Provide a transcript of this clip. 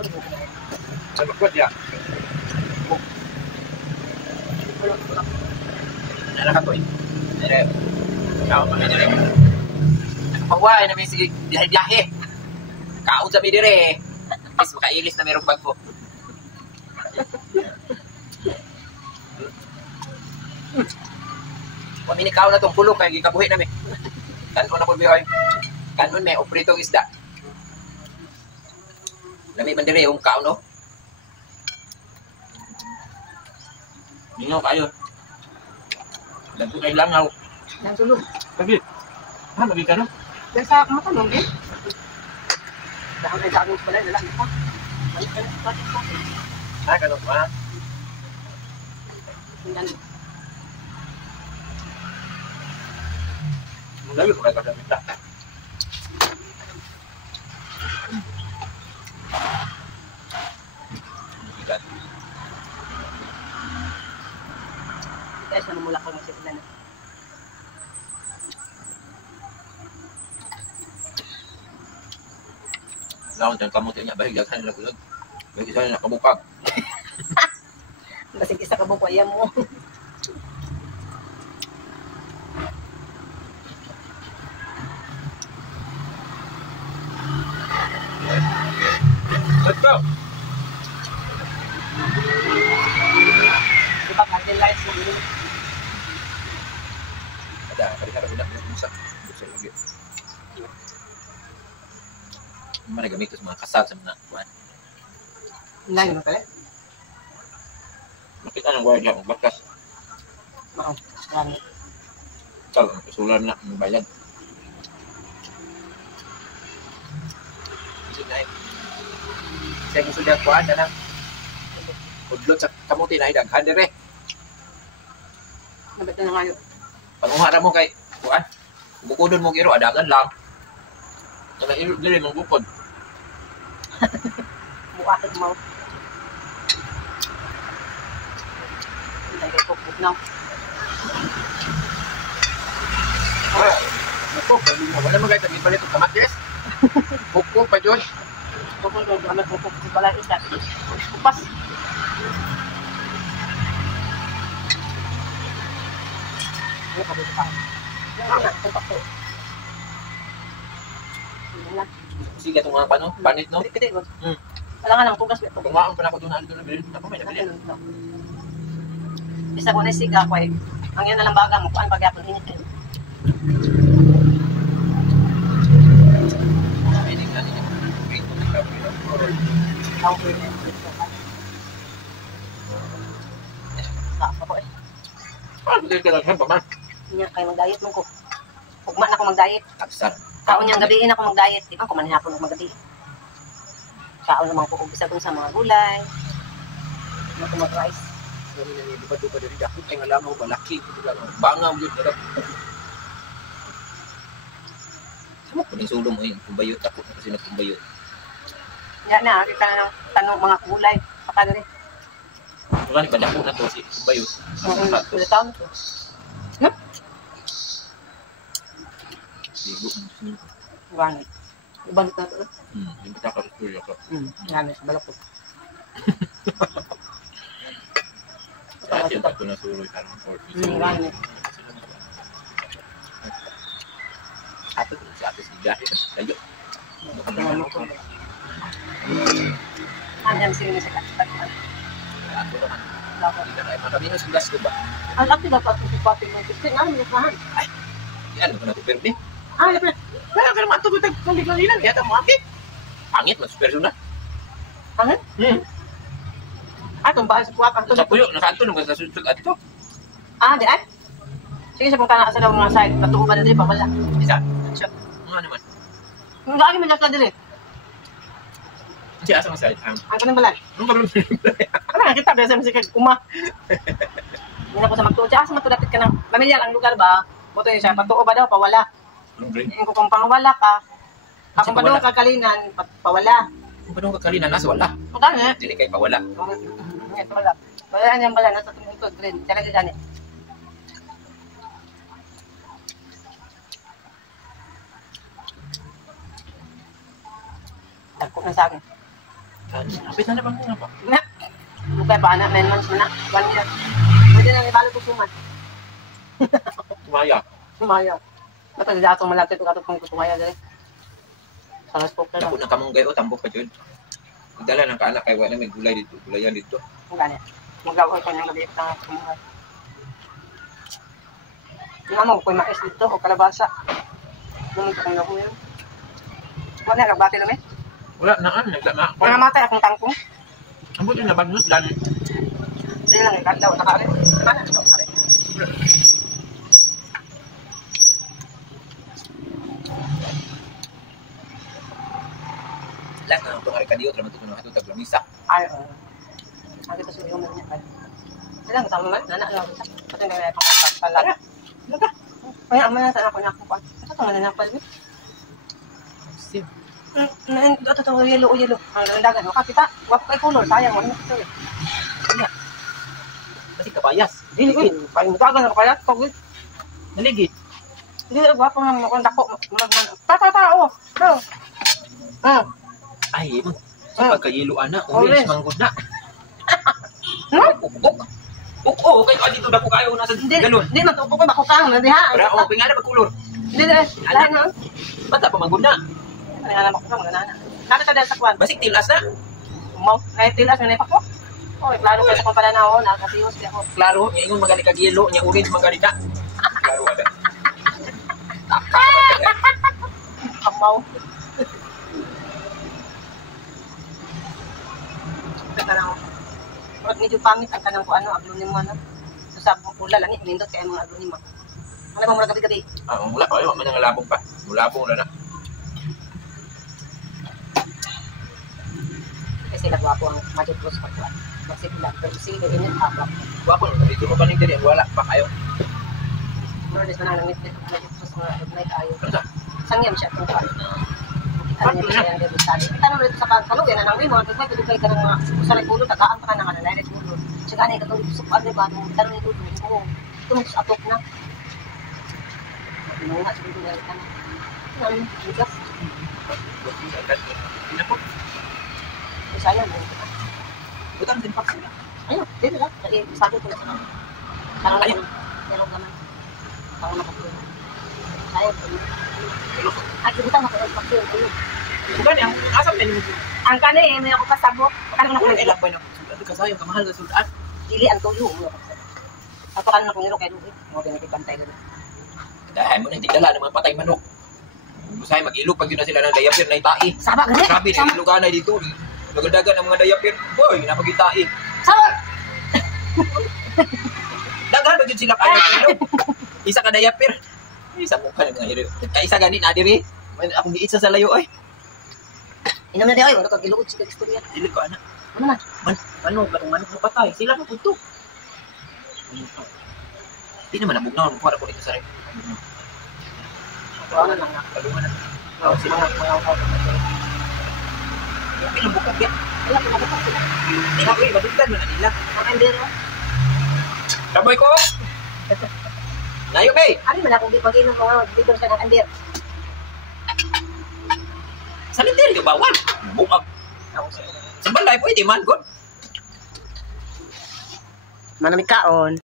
Salukot ya. Ano ka to eh? Dire. Ciao, mga dire. Paway na may sige biyahe-biyahe. Kaon sa mi dire. Is makailis na merong bag ko. Kami ni kaon na tong pulok kay gikabuhi na mi. Kanon na po bihoy. Kanon may opritong isda. Lami man dire yung kaon no. Ningaw kayo. Dagko kay langaw. Yang sulong. Lagi. Ha, lagi ka no? Dahil sa matanong eh. Dahil ay sa akin pala, nalang ito. Balik ka na, balik ka. Ha, ganun pa. Lalu ko kaya minta. Guys, namumula ko ng sila na. Lawan dan kamu tanya bahig daghan na kulag. Bahig isa na kabukag. Basig isa ka buko ayam mo. Let's go. Diba candle lights mo yun? Ada, hari-hari udah rusak. Bisa lagi. Mana gamit sa mga kasal sa mga kuan. Lain mo pala? Makita ng guardia ang bakas. Oo, marami. Kalau kesulan nak membayar. Saya sudah kuan na lang. Udlot sa kamuti na idaghan dire. Nabit na nga yun. Panguha ra mo kay kuan. Bukodon mo giro adagan lang. Kaya iro dire mong bukod. Buakit mo. Hindi ko pupuk na. Ako, wala mo guys, tagin palit kamatis. Bukod pa Diyos. Pupuk na gamit pupuk si pala isa. Pupas. Ano ka dito pa? Ano na? Pupak to. Ano na? Sige itong mga pano, panit no? Kiti ko. Wala nga lang tugas. Tungaan pa na ako doon na doon. Ako may nabili. Isa ko na siga ko eh. Ang yan na lang baga mo, kuan pagyapon init eh. Ako eh. Paano din ka lang pa man? Nya kay mag-diet mo ko. Ugma na ako mag-diet. Kapsar. Kaon niyang gabiin ako mag-diet. Di ba ko manihapon ako mag-gabi. Kaon naman ko umpisa dun sa mga gulay. Ano ko mag-rice. Kami na nilupa-lupa dari dako kay nga langaw balaki ko bangaw yun kada. Samo ko ning sulong mo yun, kumbayo takot na kasi nagkumbayo. Yan na, kita na ng tanong mga gulay. Saka dali. Wala ni padako na to si kumbayo. Wala taon to. No? Ligo. Wangi. Ibalik na to. Yung pataka sa studio ko. Yan, sa balak ko. Kasi ako na suroy karang 40. Wangi. Ato si ato si Gahi. Tayo. Ano sila sa katipan? Ako naman. Hindi na kayo makaminos gas ko ba? Ang laki dapat kung pating ng pistin. Ano yung kahan? Yan, ako na ko perdi. Libre. Kaya ka naman ito kung tagkalilan. Kaya ka mo akit. Pangit, mas persona. Pangit? Atong bahay sa puwak. Sa puyo, nakaanto nung sa susut at ito. Di ay? Sige sa pong tanaka sa daw mga side. Patuo ba na din pa wala? Isa? Siya. Mga naman. Ang lagi mo dyan din eh. Siya asa masayad. Ang kanang balay. Ang karoon sa balay. Ano nga kita, besa masik kuma. Hindi na ko sa magtuo. Asa matulapit ka ng pamilyar ang lugar ba? Buto yun siya, patuo ba daw, pawala. Hindi ko kung pangwala ka. Akong pa doon kakalinan, pawala. Kung pa doon kakalinan, nasa wala. Ang gani eh. Dili kay pawala. Wala. Wala niyang bala, nasa tumutod, green. Tsaka si Janet. Dagko na sa akin. Kapit na ba nga ba? Na. Lugay pa anak, 9 months na. 1 year. Pwede na ibalo ko suman. Tumaya. Sumaya. Mata di atong malapit ko katong kung sumaya dali. Sa spoke na. Ako na kamunggay o tambok pa dyan. Dala ng kaanak kay wala may gulay dito. Gulayan dito. Ang gani. Magawa ko ng gabi tang sumaya. Nga mo ko mais dito o kalabasa. Nung ko na ko yun. Wala nagbati lang eh. Wala na an. Naglama ako. Mga matay akong tangkong. Ang buti na bagnot dali. Dili lang ikadlaw nakaari. Mana ito ari. Lahat na itong arikadiyo. Traman ito ng hatong taglamisa. Ay. Ang ito suyo mo niya. Ilang tama man nana lang. Pati na pala. Laga. Kaya ang manasa ako na ako. Ito tama na napal. Sim. Ito to yellow. Ang dagan mo kapita. Wap kay color sayang mo ito. Kasi kabayas. Dili ko. Paling dagan ako kaya pag Naligid. dili wa pa nga mo dako. Ta. Oh. Ay, mo. Sa pagkayelo ana. Orange. Orange manggod na. No? Oo, kayo dito na po kayo nasa galon. Hindi man to ko bako kang na diha. Para o pingana pagkulor. Dili lahat na. Bata pa manggod na. Ano nga naman ko mga nana. Kada sa sa kwan. Basik tilas na. Mo ay tilas na pa ko. Oh, klaro ka sa kumpara na ako, nakatiyos di ako. Klaro, ngayon magali kag yelo, nya orange magali na. Klaro ada. Kamaw. Teka lang. Pag medyo pangit ang kanang ko ano, aglunim mo ano. So sabong pula lang, nindot kaya mga aglunim mo. Ano ba mura gabi-gabi? Ah, wala pa ayo, may nangalabong pa. Mulabong na na. Kasi nagwapo ang Magic Plus pagkuhan. Magsigla, pero sige, init habang. Wapo na dito mo kaning diri wala pa kayo. Pero des na nang ngit Magic Plus mga ignite tayo. Ano sa? Sangyam siya kung paano. Ano niya siya yung debutado. Kita naman dito sa pagkalog, yan na nang mga dugay ka ng mga usalay ulo, tagaan pa ka na kanalay ulo. Tsaka na ikatong susupan, diba? Nung tanong ito, ito mo sa atok na. Mga nga, siguro na ito na. Ano, bigas. Pinapot. Bisaya mo. Butang din pa sila. Ayun, dito lang. Dahil sabi ko na sa mga. Parang ayun. Dalawang naman. Parang nakapulong. Sayang ko. At ibutang makapagpapilong ko yun. Bukan yang asam din mo. Ang kani, may ako pasabot. Kanang Ako nakulit. ilang pa na. Sudah ka sayo kamahal ka sudan. Dili ang tuyo. Ato kanang nakulit kay Lugi. Mga pinagpantay doon. Dahil mo na hindi dala ng mga patay manok. Musay mag-ilog pag yun na sila ng diaper na itai. Sabak gani. Grabe na iluganay dito. Nagadagan ng mga diaper. Boy, napagitai. Sabak! Daghan ba yun sila kaya ilog? Isa ka diaper. Isa mo ka ng mga hero. Kaisa gani na diri. Akong giitsa sa layo ay. Inom na di ay, wala kang gilugod sa istorya. Dili ko ana. Ano man? Ano ba ng manok na patay? Sila mo punto. Di naman nabugnaw. Para ko dito sa rin. Ano lang na. Kalungan na. Oh, sila nga po ang auto. Pinabukag yan. Wala ko nabukas sila. Hindi na ko eh. Madugdan mo na nila. Ang endero. Kaboy ko! Ngayon kay! Ano man akong di pag-inom mga dito sa ng ender. Sa linteryo bawal. Bukag. Sa balay pwede man. Good. Manamig kaon.